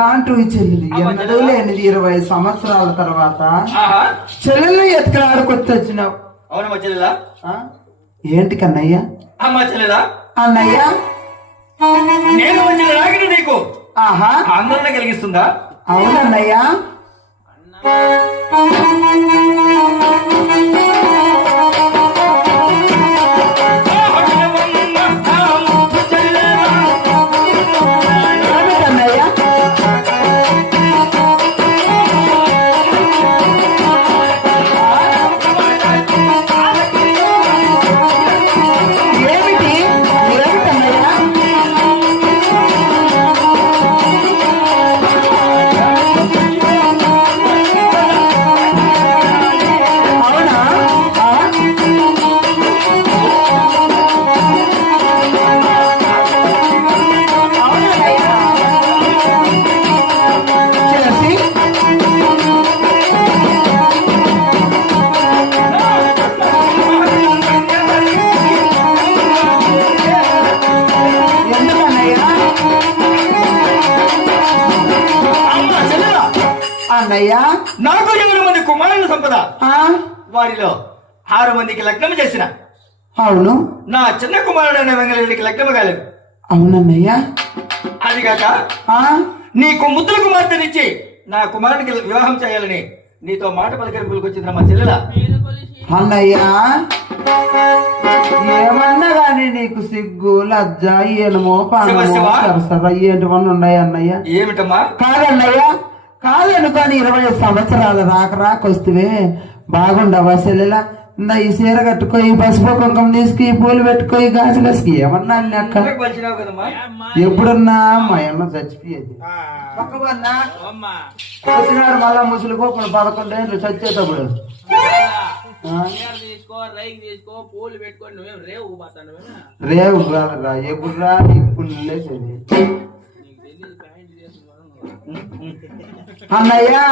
ఇలాంటి చెల్లెలు ఎన్నడూ లేనిది 20 సంవత్సరాల తర్వాత చెల్లెలు ఎత్తుకలాడుకొచ్చి వచ్చినావు. అవునమ్మా చెల్లెలా? ఏంటి కన్నయ్య? అమ్మా చెల్లెలా? అన్నయ్య నేను వచ్చిన రాగిన నీకు ఆహా ఆందోళన కలిగిస్తుందా? అవునన్నయ్యా. అన్నయ్యా నాకు 8 మంది కుమారుల సంపద, వారిలో 6 మందికి లగ్నం చేసిన. అవును. నా చిన్న కుమారుడైన వెంగళరెడ్డికి లగ్నం కాలేదు. అవునన్నయ్యా. అదిగాక నీకు ముద్దుల కుమార్తెనిచ్చి నా కుమారుడికి వివాహం చేయాలని నీతో మాట పలకరింపులకు వచ్చింది మా చెల్లెల. అన్నయ్యా ఏమన్నా గాని నీకు సిగ్గు లజ్జ ఏనమో పానమో ఏంటివన్నీ ఉన్నాయి అన్నయ్య? ఏమిటమ్మా? కాదన్నయ్యా కాదను కానీ 20 సంవత్సరాలు రాకొస్తే బాగుండవా చెల్లెలా? ఈ చీర కట్టుకో, ఈ పసుపు కుంకం తీసుకు, ఈ పూలు పెట్టుకో, ఈ గాజులేసుకు ఏమన్నా అక్క. ఎప్పుడున్నా మా అమ్మ చచ్చిపోయేది వచ్చినాడు మళ్ళా ముసలికో 11 ఏళ్ళు చచ్చేటప్పుడు. రేవు కాదురా ఎప్పుడురా ఇప్పుడు లేచేది. అన్నయ్యా